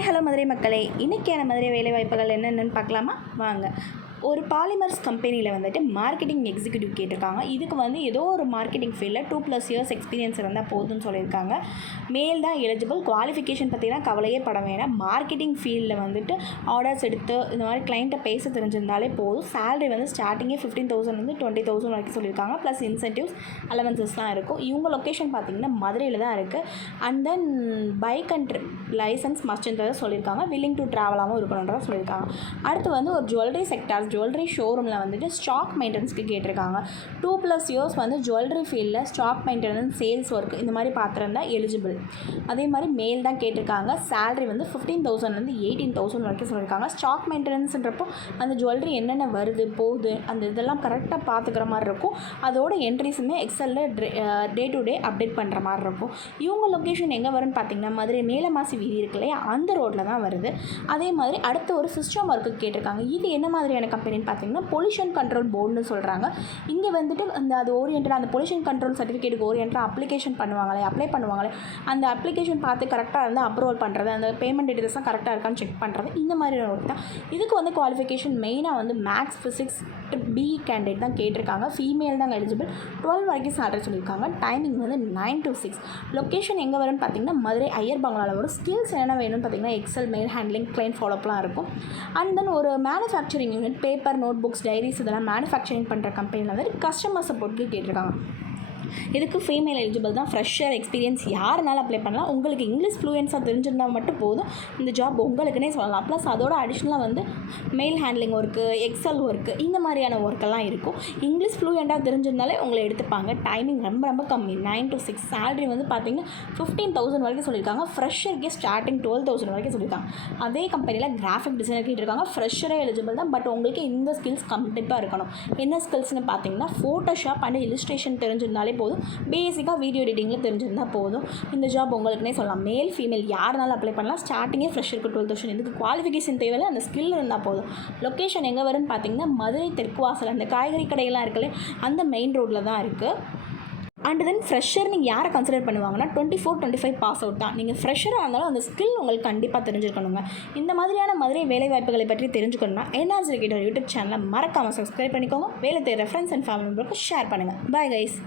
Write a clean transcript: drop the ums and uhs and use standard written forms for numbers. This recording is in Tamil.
ஹாய் ஹலோ மதுரை மக்களே, இன்றைக்கான மதுரை வேலைவாய்ப்புகள் என்னென்னு பார்க்கலாமா வாங்க. ஒரு பாலிமர்ஸ் கம்பெனியில் வந்துட்டு மார்க்கெட்டிங் எக்ஸிக்யூட்டிவ் கேட்டிருக்காங்க. இதுக்கு வந்து ஏதோ ஒரு மார்க்கெட்டிங் ஃபீல்டில் 2+ இயர்ஸ் எக்ஸ்பீரியன்ஸ் இருந்தால் போதும்னு சொல்லியிருக்காங்க. மேல் தான் எலிஜிபிள். குவாலிஃபிகேஷன் பற்றிலாம் கவலையே பட வேணாம். மார்க்கெட்டிங் ஃபீல்டில் வந்துட்டு ஆர்டர்ஸ் எடுத்து இந்த மாதிரி கிளைண்ட்டை பேச தெரிஞ்சிருந்தாலே போதும். சேலரி வந்து ஸ்டார்டிங்கே 15,000 20,000 வரைக்கும் சொல்லியிருக்காங்க. ப்ளஸ் இன்சென்டிவ்ஸ் அலவன்சஸ்லாம் இருக்கும். இவங்க லொக்கேஷன் பார்த்திங்கன்னா மதுரையில் தான் இருக்குது. And then bike and licence மஸ்ட்ன்றதை சொல்லியிருக்காங்க. வில்லிங் டு ட்ராவலாகவும் இருக்கணுன்றதை சொல்லியிருக்காங்க. அடுத்து வந்து ஒரு ஜுவல்லரி செக்டார் ஜுவல்லரி ஷோரூமில் வந்துட்டு ஸ்டாக் மெயின்டெனன்ஸ்க்கு கேட்டிருக்காங்க. 2+ இயர்ஸ் வந்து ஜுவல்லரி ஃபீல்டில் ஸ்டாக் மெயின்டெனன்ஸ் சேல்ஸ் ஒர்க் இந்த மாதிரி பார்த்துருந்தா எலிஜிபிள். அதே மாதிரி மேல் தான் கேட்டிருக்காங்க. சேலரி வந்து 15,000 18,000 வரைக்கும் சொல்லியிருக்காங்க. ஸ்டாக் மெயின்டெனன்ஸ்ன்றப்போ அந்த ஜுவல்லரி என்னென்ன வருது போகுது அந்த இதெல்லாம் கரெக்டாக பார்த்துக்கிற மாதிரி இருக்கும். அதோட என்ட்ரிஸுமே எக்ஸலில் டே டு டே அப்டேட் பண்ணுற மாதிரி இருக்கும். இவங்க லொக்கேஷன் எங்கே வரும்னு பார்த்தீங்கன்னா மதுரை மேலமாசி வீதி இருக்கு இல்லையா, அந்த ரோட்டில் தான் வருது. அதே மாதிரி அடுத்த ஒரு சிஸ்டம் ஒர்க்கு கேட்டிருக்காங்க. இது என்ன மாதிரியான கம்பெனின்னு பார்த்தீங்கன்னா பொல்யூஷன் கண்ட்ரோல் போர்டுன்னு சொல்கிறாங்க. இங்கே வந்துட்டு அது ஓரியன்டாக அந்த பொல்யூஷன் கண்ட்ரோல் சர்டிஃபிகேட்டுக்கு ஓரியன்டாக அப்ளிகேஷன் அப்ளை பண்ணுவாங்களே, அந்த அப்ளிகேஷன் பார்த்து கரெக்டாக இருந்தால் அப்ரூவல் பண்ணுறது, அந்த பேமெண்ட் டீட்டெயில்ஸ்லாம் கரெக்டாக இருக்கான்னு செக் பண்ணுறது, இந்த மாதிரி ஒர்க் தான். இதுக்கு வந்து குவாலிஃபிகேஷன் மெயினாக வந்து மேக்ஸ் ஃபிசிக்ஸ் பி கேண்டிடேட் தான் கேட்டிருக்காங்க. ஃபீமேல் தான் எலிஜிபிள். 12 வரைக்கும் சேலரி சொல்லியிருக்காங்க. டைமிங் வந்து 9 to 6. லொக்கேஷன் எங்கே வரும்னு பார்த்தீங்கன்னா மதுரை ஐயர் பங்களாவில் வரும். ஸ்கில்ஸ் என்ன வேணும்னு பார்த்தீங்கன்னா எக்ஸல், மெயில் ஹேண்ட்லிங், கிளைண்ட் ஃபாலோப்லாம் இருக்கும். அண்ட் தென் ஒரு manufacturing unit, paper, notebooks, diaries இதெல்லாம் மேனுஃபேக்சரிங் பண்ணுற கம்பெனியில் வந்து கஸ்டமர் சப்போர்ட்டுக்கு கேட்டிருக்காங்க. இதுக்கு ஃபீமேல் எலிஜிபிள் தான். ஃப்ரெஷர் எக்ஸ்பீரியன்ஸ் யாருனாலும் அப்ளை பண்ணலாம். உங்களுக்கு இங்கிலீஷ் ஃப்ளூயன்ஸாக தெரிஞ்சிருந்தால் மட்டும் போதும், இந்த ஜாப் உங்களுக்குன்னே சொல்லலாம். ப்ளஸ் அதோட அடிஷ்னலாக வந்து mail handling work, excel work இந்த மாதிரியான ஒர்க்கெல்லாம் இருக்கும். இங்கிலீஷ் ஃப்ளூயண்ட்டாக தெரிஞ்சிருந்தாலே உங்களை எடுத்துப்பாங்க. டைமிங் ரொம்ப ரொம்ப கம்மி, 9 to 6. சேலரி வந்து பார்த்திங்கன்னா 15,000 வரைக்கும் சொல்லியிருக்காங்க. ஃப்ரெஷருக்கே ஸ்டார்டிங் 12,000 வரைக்கும் சொல்லியிருக்காங்க. அதே கம்பெனியில் கிராஃபிக் டிசைனர் கேட்டிருக்காங்க. ஃப்ரெஷரே எலிஜிபிள் தான். பட் உங்களுக்கு இந்த ஸ்கில்ஸ் கண்டிப்பாக இருக்கணும். என்ன ஸ்கில்ஸ்னு பார்த்தீங்கன்னா ஃபோட்டோஷாப் அண்ட் இல்லுஸ்ட்ரேஷன் தெரிஞ்சிருந்தாலே போதும். பேசிக்காக வீடியோ எடிட்டிங்கில் தெரிஞ்சிருந்தால் போதும். இந்த ஜாப் உங்களுக்குனே சொல்லலாம். மேல் ஃபீமேல் யாருனாலும் அப்ளை பண்ணலாம். ஸ்டார்டிங்கே ஃப்ரெஷருக்கு 12,000. இதுக்கு குவாலிஃபிகேஷன் தேவையில்லை, அந்த ஸ்கில் இருந்தால் போதும். லொக்கேஷன் எங்கே வரும்னு பார்த்தீங்கன்னா மதுரை தெற்கு வாசல், அந்த காய்கறி கடையெல்லாம் இருக்குல்ல, அந்த மெயின் ரோட்டில் தான் இருக்குது. அண்ட் தென் ஃப்ரெஷர் நீங்கள் யாரை கன்சிடர் பண்ணுவாங்கன்னா 24-25 பாஸ் அவுட் தான். நீங்கள் ஃப்ரெஷராக இருந்தாலும் அந்த ஸ்கில் உங்களுக்கு கண்டிப்பாக தெரிஞ்சுக்கணுங்க. இந்த மாதிரியான மதுரை வேலைவாய்ப்புகளை பற்றி தெரிஞ்சுக்கணும்னா NRS Recruiter யூடியூப் சேனலை மறக்காமல் சப்ஸ்கிரைப் பண்ணிக்கோங்க. வேலை தேடுற ஃப்ரெண்ட்ஸ் அண்ட் ஃபேமிலி மெம்பருக்கு ஷேர் பண்ணுங்கள். Bye guys.